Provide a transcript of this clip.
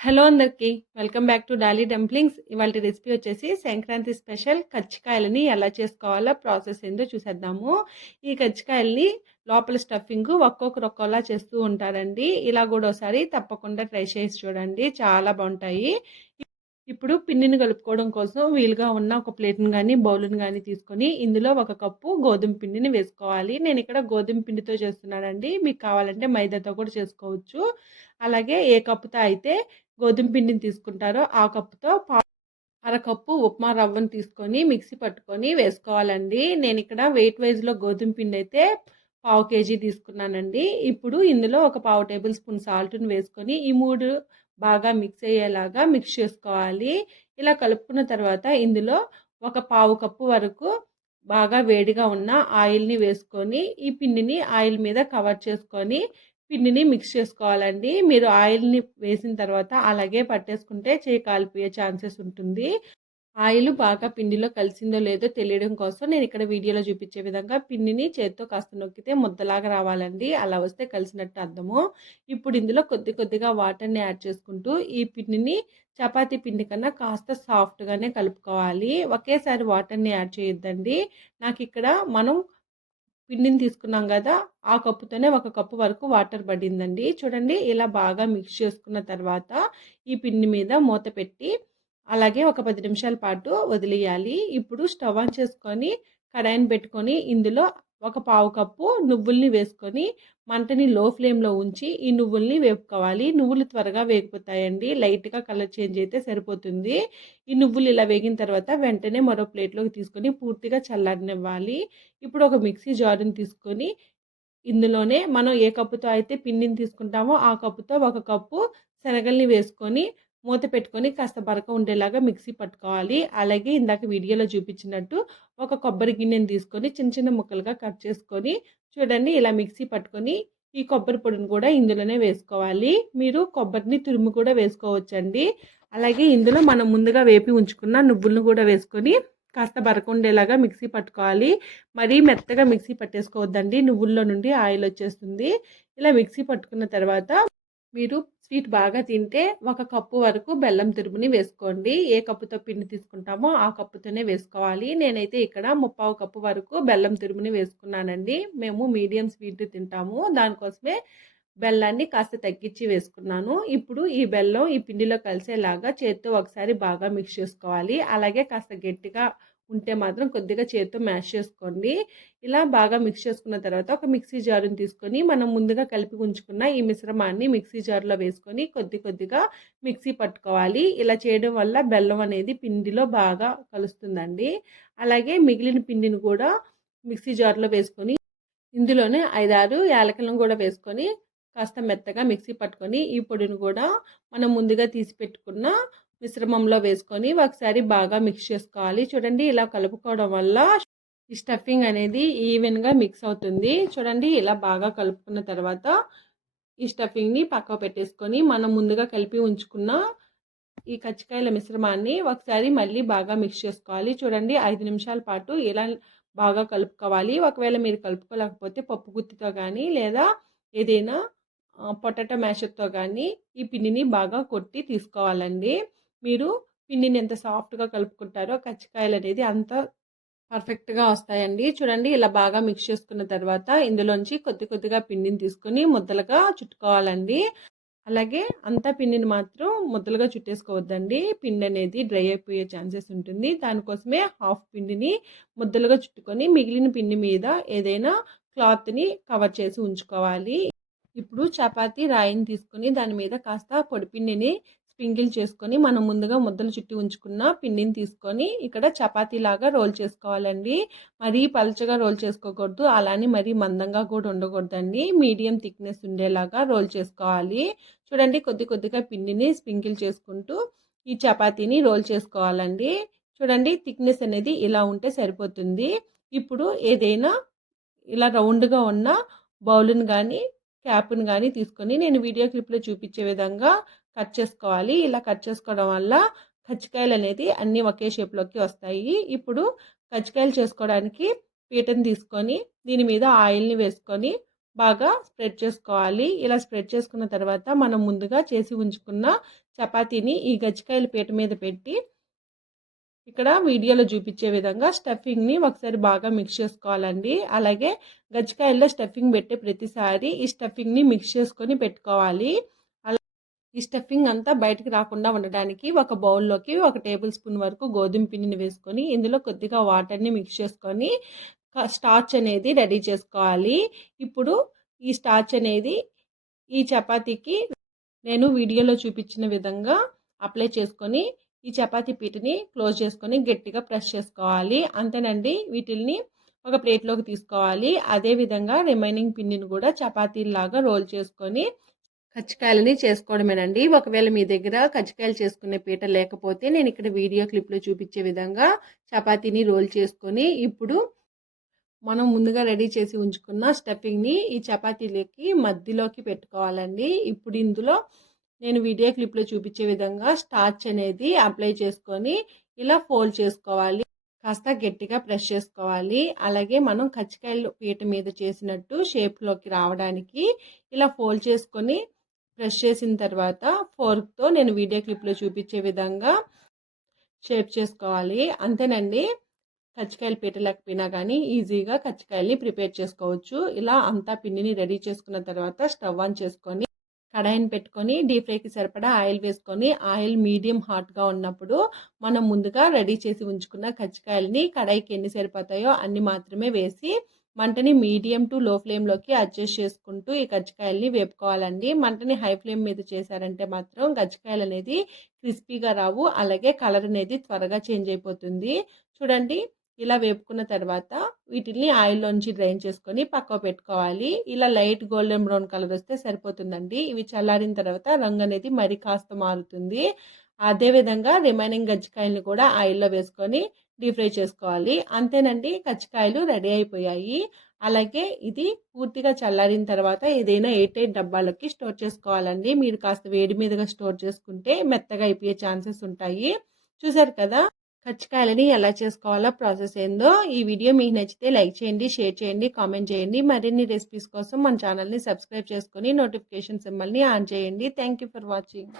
Hello అందరికీ welcome back to Dolly dumplings. ఇవాళ recipe వచ్చేసి సంక్రాంతి స్పెషల్ కజ్జికాయలని ఎలా చేసుకోవాలో ప్రాసెస్ ఏందో చూసేద్దాము. ఈ కజ్జికాయలని లోపల స్టఫింగ్ ఒక్కొక్కలా చేస్తూ ఉంటారండి. ఇలా కూడా ఒకసారి తప్పకుండా ట్రై చేసి చూడండి, చాలా బాగుంటాయి. ఇప్పుడు పిండిని కలుపుకోవడం కోసం వీలుగా ఉన్న ఒక ప్లేట్ని కానీ బౌల్ని కానీ తీసుకొని ఇందులో 1 కప్పు గోధుమ పిండిని వేసుకోవాలి. నేను ఇక్కడ గోధుమ పిండితో చేస్తున్నానండి, మీకు కావాలంటే మైదాతో కూడా చేసుకోవచ్చు. అలాగే ఏ కప్పుతో అయితే గోధుమ పిండిని తీసుకుంటారో ఆ కప్పుతో అరకప్పు ఉప్మా రవ్వను తీసుకొని మిక్సీ పట్టుకొని వేసుకోవాలండి. నేను ఇక్కడ వెయిట్ వైజ్లో గోధుమ పిండి అయితే 1/2 కేజీ తీసుకున్నానండి. ఇప్పుడు ఇందులో ఒక 1/2 టేబుల్ స్పూన్ సాల్ట్ని వేసుకొని ఈ 3 బాగా మిక్స్ అయ్యేలాగా మిక్స్ చేసుకోవాలి. ఇలా కలుపుకున్న తర్వాత ఇందులో ఒక 1/2 కప్పు వరకు బాగా వేడిగా ఉన్న ఆయిల్ని వేసుకొని ఈ పిండిని ఆయిల్ మీద కవర్ చేసుకొని పిండిని మిక్స్ చేసుకోవాలండి. మీరు ఆయిల్ని వేసిన తర్వాత అలాగే పట్టేసుకుంటే చేయి కాలిపోయే ఛాన్సెస్ ఉంటుంది. ఆయిల్ బాగా పిండిలో కలిసిందో లేదో తెలియడం కోసం నేను ఇక్కడ వీడియోలో చూపించే విధంగా పిండిని చేత్తో కాస్త నొక్కితే ముద్దలాగా రావాలండి. అలా వస్తే కలిసినట్టు అర్థము. ఇప్పుడు ఇందులో కొద్దిగా వాటర్ని యాడ్ చేసుకుంటూ ఈ పిండిని చపాతీ పిండి కన్నా కాస్త సాఫ్ట్గానే కలుపుకోవాలి. ఒకేసారి వాటర్ని యాడ్ చేయొద్దండి. నాకు ఇక్కడ మనం పిండిని తీసుకున్నాం కదా, ఆ కప్పుతోనే 1 కప్పు వరకు వాటర్ పడిందండి. చూడండి, ఇలా బాగా మిక్స్ చేసుకున్న తర్వాత ఈ పిండి మీద మూత పెట్టి అలాగే ఒక 10 నిమిషాల పాటు వదిలేయాలి. ఇప్పుడు స్టవ్ ఆన్ చేసుకొని కడాయిని పెట్టుకొని ఇందులో ఒక 1/2 కప్పు నువ్వుల్ని వేసుకొని మంటని లో ఫ్లేమ్లో ఉంచి ఈ నువ్వుల్ని వేపుకోవాలి. నువ్వులు త్వరగా వేగిపోతాయండి, లైట్గా కలర్ చేంజ్ అయితే సరిపోతుంది. ఈ నువ్వులు ఇలా వేగిన తర్వాత వెంటనే మరో ప్లేట్లోకి తీసుకొని పూర్తిగా చల్లారనివ్వాలి. ఇప్పుడు ఒక మిక్సీ జార్ని తీసుకొని ఇందులోనే మనం ఏ కప్పుతో అయితే పిండిని తీసుకుంటామో ఆ కప్పుతో 1 కప్పు శనగల్ని వేసుకొని మూత పెట్టుకొని కాస్త బరక ఉండేలాగా మిక్సీ పట్టుకోవాలి. అలాగే ఇందాక వీడియోలో చూపించినట్టు ఒక కొబ్బరి గిన్నెని తీసుకొని చిన్న ముక్కలుగా కట్ చేసుకొని చూడండి ఇలా మిక్సీ పట్టుకొని ఈ కొబ్బరి పొడిని కూడా ఇందులోనే వేసుకోవాలి. మీరు కొబ్బరిని తురుము కూడా వేసుకోవచ్చండి. అలాగే ఇందులో మనం ముందుగా వేపి ఉంచుకున్న నువ్వులను కూడా వేసుకొని కాస్త బరకుండేలాగా మిక్సీ పట్టుకోవాలి. మరీ మెత్తగా మిక్సీ పట్టేసుకోవద్దండి, నువ్వుల్లో నుండి ఆయిల్ వచ్చేస్తుంది. ఇలా మిక్సీ పట్టుకున్న తర్వాత మీరు స్వీట్ బాగా తింటే 1 కప్పు వరకు బెల్లం తురుముని వేసుకోండి. ఏ కప్పుతో పిండి తీసుకుంటామో ఆ కప్పుతోనే వేసుకోవాలి. నేనైతే ఇక్కడ 3/4 కప్పు వరకు బెల్లం తురుముని వేసుకున్నానండి. మేము మీడియం స్వీట్ తింటాము, దానికోసమే బెల్లాన్ని కాస్త తగ్గించి వేసుకున్నాను. ఇప్పుడు ఈ బెల్లం ఈ పిండిలో కలిసేలాగా చేత్తో ఒకసారి బాగా మిక్స్ చేసుకోవాలి. అలాగే కాస్త గట్టిగా ఉంటే మాత్రం కొద్దిగా చేత్తో మ్యాష్ చేసుకోండి. ఇలా బాగా మిక్స్ చేసుకున్న తర్వాత ఒక మిక్సీ జారుని తీసుకొని మనం ముందుగా కలిపి ఉంచుకున్న ఈ మిశ్రమాన్ని మిక్సీ జార్లో వేసుకొని కొద్దిగా మిక్సీ పట్టుకోవాలి. ఇలా చేయడం వల్ల బెల్లం అనేది పిండిలో బాగా కలుస్తుందండి. అలాగే మిగిలిన పిండిని కూడా మిక్సీ జార్లో వేసుకొని ఇందులోనే 5-6 యాలకులను కూడా వేసుకొని కాస్త మెత్తగా మిక్సీ పట్టుకొని ఈ పొడిని కూడా మనం ముందుగా తీసి పెట్టుకున్న మిశ్రమంలో వేసుకొని ఒకసారి బాగా మిక్స్ చేసుకోవాలి. చూడండి, ఇలా కలుపుకోవడం వల్ల ఈ స్టఫింగ్ అనేది ఈవెన్గా మిక్స్ అవుతుంది. చూడండి, ఇలా బాగా కలుపుకున్న తర్వాత ఈ స్టఫింగ్ని పక్కకు పెట్టేసుకొని మనం ముందుగా కలిపి ఉంచుకున్న ఈ కజ్జికాయల మిశ్రమాన్ని ఒకసారి మళ్ళీ బాగా మిక్స్ చేసుకోవాలి. చూడండి, 5 నిమిషాల పాటు ఇలా బాగా కలుపుకోవాలి. ఒకవేళ మీరు కలుపుకోలేకపోతే పప్పు గుత్తితో కానీ లేదా ఏదైనా పొటాటో మ్యాషర్తో కానీ ఈ పిండిని బాగా కొట్టి తీసుకోవాలండి. మీరు పిండిని ఎంత సాఫ్ట్గా కలుపుకుంటారో కజ్జికాయలు అనేది అంత పర్ఫెక్ట్గా వస్తాయండి. చూడండి, ఇలా బాగా మిక్స్ చేసుకున్న తర్వాత ఇందులోంచి కొద్దిగా పిండిని తీసుకొని ముద్దలుగా చుట్టుకోవాలండి. అలాగే అంతా పిండిని మాత్రం ముద్దలుగా చుట్టేసుకోవద్దండి, పిండి అనేది డ్రై అయిపోయే ఛాన్సెస్ ఉంటుంది. దానికోసమే హాఫ్ పిండిని ముద్దలుగా చుట్టుకొని మిగిలిన పిండి మీద ఏదైనా క్లాత్ని కవర్ చేసి ఉంచుకోవాలి. ఇప్పుడు చపాతీ రాయిని తీసుకొని దాని మీద కాస్త పొడిపిండిని స్ప్రింకిల్ చేసుకొని మనం ముందుగా ముద్దలు చుట్టి ఉంచుకున్న పిండిని తీసుకొని ఇక్కడ చపాతీలాగా రోల్ చేసుకోవాలండి. మరీ పలుచగా రోల్ చేసుకోకూడదు, అలానే మరీ మందంగా కూడా ఉండకూడదండి. మీడియం థిక్నెస్ ఉండేలాగా రోల్ చేసుకోవాలి. చూడండి, కొద్దిగా పిండిని స్ప్రింకిల్ చేసుకుంటూ ఈ చపాతీని రోల్ చేసుకోవాలండి. చూడండి, థిక్నెస్ అనేది ఇలా ఉంటే సరిపోతుంది. ఇప్పుడు ఏదైనా ఇలా రౌండ్గా ఉన్న బౌల్ని కానీ క్యాప్ని కానీ తీసుకొని నేను వీడియో క్లిప్లో చూపించే విధంగా కట్ చేసుకోవాలి. ఇలా కట్ చేసుకోవడం వల్ల కజ్జికాయలు అనేది అన్నీ ఒకే షేప్లోకి వస్తాయి. ఇప్పుడు కజ్జికాయలు చేసుకోవడానికి పీటను తీసుకొని దీని మీద ఆయిల్ని వేసుకొని బాగా స్ప్రెడ్ చేసుకోవాలి. ఇలా స్ప్రెడ్ చేసుకున్న తర్వాత మనం ముందుగా చేసి ఉంచుకున్న చపాతీని ఈ గజ్జికాయల పీట మీద పెట్టి ఇక్కడ వీడియోలో చూపించే విధంగా స్టఫింగ్ని ఒకసారి బాగా మిక్స్ చేసుకోవాలండి. అలాగే గజ్జికాయల్లో స్టఫింగ్ పెట్టే ప్రతిసారి ఈ స్టఫింగ్ని మిక్స్ చేసుకొని పెట్టుకోవాలి. ఈ స్టఫింగ్ అంతా బయటికి రాకుండా ఉండడానికి ఒక బౌల్లోకి 1 టేబుల్ స్పూన్ వరకు గోధుమ పిండిని వేసుకొని ఇందులో కొద్దిగా వాటర్ని మిక్స్ చేసుకొని స్టార్చ్ అనేది రెడీ చేసుకోవాలి. ఇప్పుడు ఈ స్టార్చ్ అనేది ఈ చపాతీకి నేను వీడియోలో చూపించిన విధంగా అప్లై చేసుకొని ఈ చపాతీ పీటని క్లోజ్ చేసుకొని గట్టిగా ప్రెస్ చేసుకోవాలి. అంతేనండి, వీటిల్ని ఒక ప్లేట్లోకి తీసుకోవాలి. అదేవిధంగా రిమైనింగ్ పిండిని కూడా చపాతీలాగా రోల్ చేసుకొని కజ్జికాయలని చేసుకోవడమేనండి. ఒకవేళ మీ దగ్గర కజ్జికాయలు చేసుకునే పీట లేకపోతే నేను ఇక్కడ వీడియో క్లిప్లో చూపించే విధంగా చపాతీని రోల్ చేసుకొని ఇప్పుడు మనం ముందుగా రెడీ చేసి ఉంచుకున్న స్టఫింగ్ని ఈ చపాతీలకి మధ్యలోకి పెట్టుకోవాలండి. ఇప్పుడు ఇందులో నేను వీడియో క్లిప్లో చూపించే విధంగా స్టార్చ్ అనేది అప్లై చేసుకొని ఇలా ఫోల్డ్ చేసుకోవాలి. కాస్త గట్టిగా ప్రెస్ చేసుకోవాలి. అలాగే మనం కజ్జికాయలు పీట మీద చేసినట్టు షేప్లోకి రావడానికి ఇలా ఫోల్డ్ చేసుకొని ప్రెస్ చేసిన తర్వాత ఫోర్క్తో నేను వీడియో క్లిప్లో చూపించే విధంగా షేప్ చేసుకోవాలి. అంతేనండి, కజ్జికాయలు పీట లేకపోయినా కానీ ఈజీగా కజ్జికాయల్ని ప్రిపేర్ చేసుకోవచ్చు. ఇలా అంతా పిండిని రెడీ చేసుకున్న తర్వాత స్టవ్ ఆన్ చేసుకొని కడాయిని పెట్టుకొని డీప్ ఫ్రైకి సరిపడా ఆయిల్ వేసుకొని ఆయిల్ మీడియం హాట్గా ఉన్నప్పుడు మనం ముందుగా రెడీ చేసి ఉంచుకున్న కజ్జికాయలని కడాయికి ఎన్ని సరిపోతాయో అన్ని మాత్రమే వేసి మంటని మీడియం టు లో ఫ్లేమ్లోకి అడ్జస్ట్ చేసుకుంటూ ఈ కజ్జికాయలని వేపుకోవాలండి. మంటని హై ఫ్లేమ్ మీద చేశారంటే మాత్రం కజ్జికాయలు అనేది క్రిస్పీగా రావు, అలాగే కలర్ అనేది త్వరగా చేంజ్ అయిపోతుంది. చూడండి, ఇలా వేపుకున్న తర్వాత వీటిని ఆయిల్లోంచి డ్రైన్ చేసుకొని పక్కకు పెట్టుకోవాలి. ఇలా లైట్ గోల్డెన్ బ్రౌన్ కలర్ వస్తే సరిపోతుందండి. ఇవి చల్లారిన తర్వాత రంగు అనేది మరి కాస్త మారుతుంది. అదేవిధంగా రిమైనింగ్ గజ్జికాయలను కూడా ఆయిల్లో వేసుకొని డీప్ ఫ్రై చేసుకోవాలి. అంతేనండి, కజ్జికాయలు రెడీ అయిపోయాయి. అలాగే ఇది పూర్తిగా చల్లారిన తర్వాత ఏదైనా ఎయిర్ టైట్ డబ్బాలకి స్టోర్ చేసుకోవాలండి. మీరు కాస్త వేడి మీదుగా స్టోర్ చేసుకుంటే మెత్తగా అయిపోయే ఛాన్సెస్ ఉంటాయి. చూసారు కదా కజ్జికాయలని ఎలా చేసుకోవాలో ప్రాసెస్ ఏందో. ఈ వీడియో మీకు నచ్చితే లైక్ చేయండి, షేర్ చేయండి, కామెంట్ చేయండి. మరిన్ని రెసిపీస్ కోసం మన ఛానల్ని సబ్స్క్రైబ్ చేసుకొని నోటిఫికేషన్ సింబల్ని ఆన్ చేయండి. Thank you for watching.